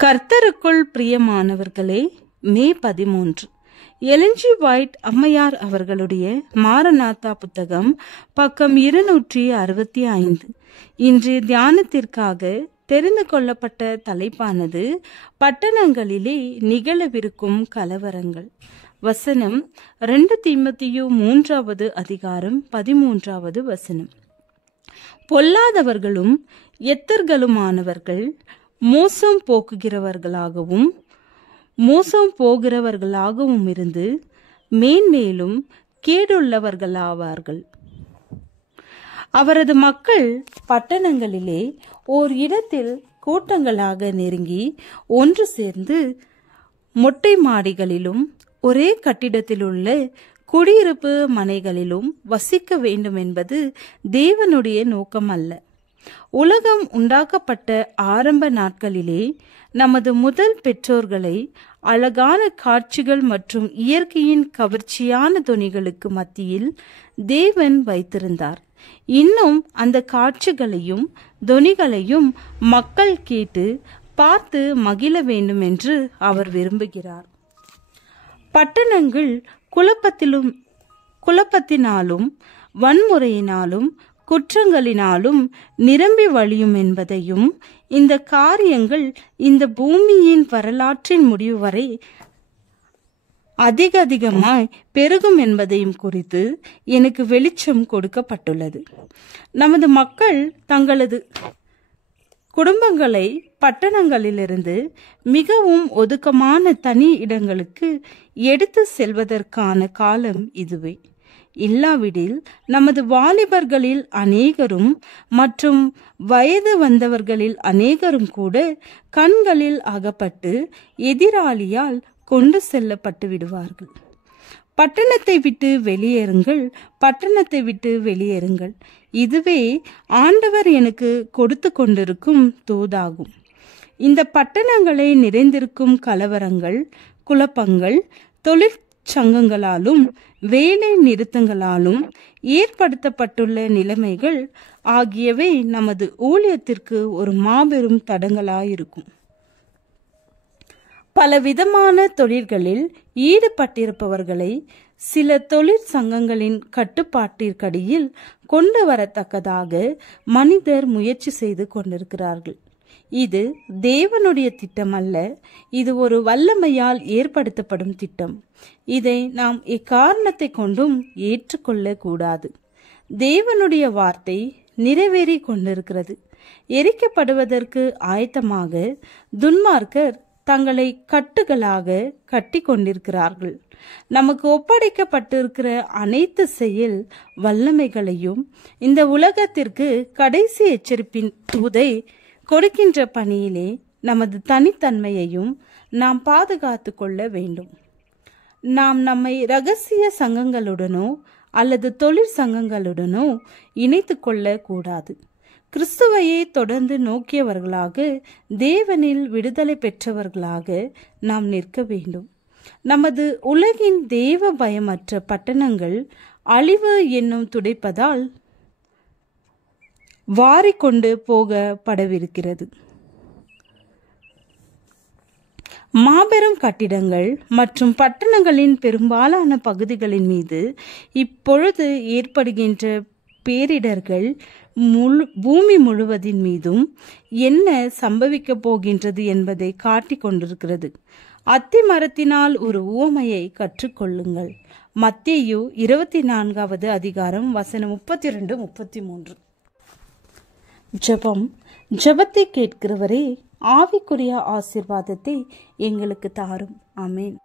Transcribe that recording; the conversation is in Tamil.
கர்த்தருக்குள் பிரியமானவர்களே, மே 13 எலன் ஜி ஒயிட் அம்மையார் அவர்களுடைய மாரநாதா புத்தகம், பக்கம் 265. இன்றைய தியானத்திற்காக தெரிந்து கொள்ளப்பட்ட தலைப்பானது பட்டணங்களிலே நிகழவிருக்கும் கலவரங்கள். வசனம் 2 தீமோத்தேயு 3 அதிகாரம் 13 வசனம். பொல்லாதவர்களும் எத்தர்களுமானவர்கள் மோசம் போகிறவர்களாகவும் இருந்து மேன்மேலும் கேடுள்ளவர்களாவார்கள். அவரது மக்கள் பட்டணங்களிலே ஓர் இடத்தில் கூட்டங்களாக நெருங்கி ஒன்று சேர்ந்து மொட்டை மாடிகளிலும் ஒரே கட்டிடத்திலுள்ள குடியிருப்பு மனைகளிலும் வசிக்க வேண்டும் என்பது தேவனுடைய நோக்கம் அல்ல. உலகம் உண்டாக்கப்பட்ட ஆரம்ப நாட்களிலே நமது முதல் பெற்றோர்களை அழகான காட்சிகள் மற்றும் இயற்கையின் கவர்ச்சியான தொனிகளுக்கு மத்தியில் தேவன் வைத்திருந்தார். இன்னும் அந்த காட்சிகளையும் தொனிகளையும் மக்கள் கேட்டு பார்த்து மகிழ வேண்டும் என்று அவர் விரும்புகிறார். பட்டணங்கள் குழப்பத்தினாலும் வன்முறையினாலும் குற்றங்களினாலும் நிரம்பி வழியும் என்பதையும், இந்த காரியங்கள் இந்த பூமியின் வரலாற்றின் முடிவு வரை அதிகமாய் பெருகும் என்பதையும் குறித்து எனக்கு வெளிச்சம் கொடுக்கப்பட்டுள்ளது. நமது மக்கள் தங்களது குடும்பங்களை பட்டணங்களிலிருந்து மிகவும் ஒதுக்கமான தனி இடங்களுக்கு எடுத்து செல்வதற்கான காலம் இதுவே. இல்லாவிடில் நமது வாலிபர்களில் அநேகரும் மற்றும் வயது வந்தவர்களில் அநேகரும் கூட கண்களில் அகப்பட்டு எதிராளியால் கொண்டு செல்லப்பட்டு விடுவார்கள். பட்டணத்தை விட்டு வெளியேறுங்கள், இதுவே ஆண்டவர் எனக்கு கொடுத்து கொண்டிருக்கும் தூதாகும். இந்த பட்டணங்களை நிறைந்திருக்கும் கலவரங்கள், குழப்பங்கள், தொழிற்சங்கங்களாலும் வேலை நிறுத்தங்களாலும் ஏற்படுத்தப்பட்டுள்ள நிலைமைகள் ஆகியவை நமது ஊழியத்திற்கு ஒரு மாபெரும் தடங்களாயிருக்கும். பலவிதமான தொழில்களில் ஈடுபட்டிருப்பவர்களை சில தொழிற்சங்கங்களின் கட்டுப்பாட்டிற்கடியில் கொண்டு வரத்தக்கதாக மனிதர் முயற்சி செய்து கொண்டிருக்கிறார்கள். இது தேவனுடைய திட்டம் அல்ல, இது ஒரு வல்லமையால் ஏற்படுத்தப்படும் திட்டம். இதை நாம் எக்காரணத்தை கொண்டும் ஏற்றுக்கொள்ள கூடாது. தேவனுடைய வார்த்தை நிறைவேறி கொண்டிருக்கிறது. எரிக்கப்படுவதற்கு ஆயத்தமாக துன்மார்க்கர் தங்களை கட்டுகளாக கட்டி கொண்டிருக்கிறார்கள். நமக்கு ஒப்படைக்கப்பட்டிருக்கிற அனைத்து செயல் வல்லமைகளையும் இந்த உலகத்திற்கு கடைசி எச்சரிப்பின் தூதை கொடுக்கின்ற பணியிலே நமது தனித்தன்மையையும் நாம் பாதுகாத்து கொள்ள வேண்டும். நாம் நம்மை இரகசிய சங்கங்களுடனோ அல்லது தொழிற்சங்கங்களுடனோ இணைத்து கொள்ள கூடாது. கிறிஸ்துவையே தொடர்ந்து நோக்கியவர்களாக, தேவனில் விடுதலை பெற்றவர்களாக நாம் நிற்க வேண்டும். நமது உலகின் தேவ பயமற்ற பட்டணங்கள் அழிவு என்னும் துடைப்பதால் வாரிக்கொண்டு போகப்படவிருக்கிறது. மாபெரும் கட்டிடங்கள் மற்றும் பட்டணங்களின் பெரும்பாலான பகுதிகளின் மீது இப்பொழுது ஏற்படுகின்ற பேரிடர்கள் பூமி முழுவதின் மீதும் என்ன சம்பவிக்க போகின்றது என்பதை காட்டிக் கொண்டிருக்கிறது. அத்தி மரத்தினால் ஒரு உவமையை கற்றுக்கொள்ளுங்கள். மத்தேயு 24 அதிகாரம் வசனம் 32-33. ஜெபம். ஜெபத்தை கேட்கிறவரே, ஆவிக்குரிய ஆசீர்வாதத்தை எங்களுக்கு தாரும். ஆமென்.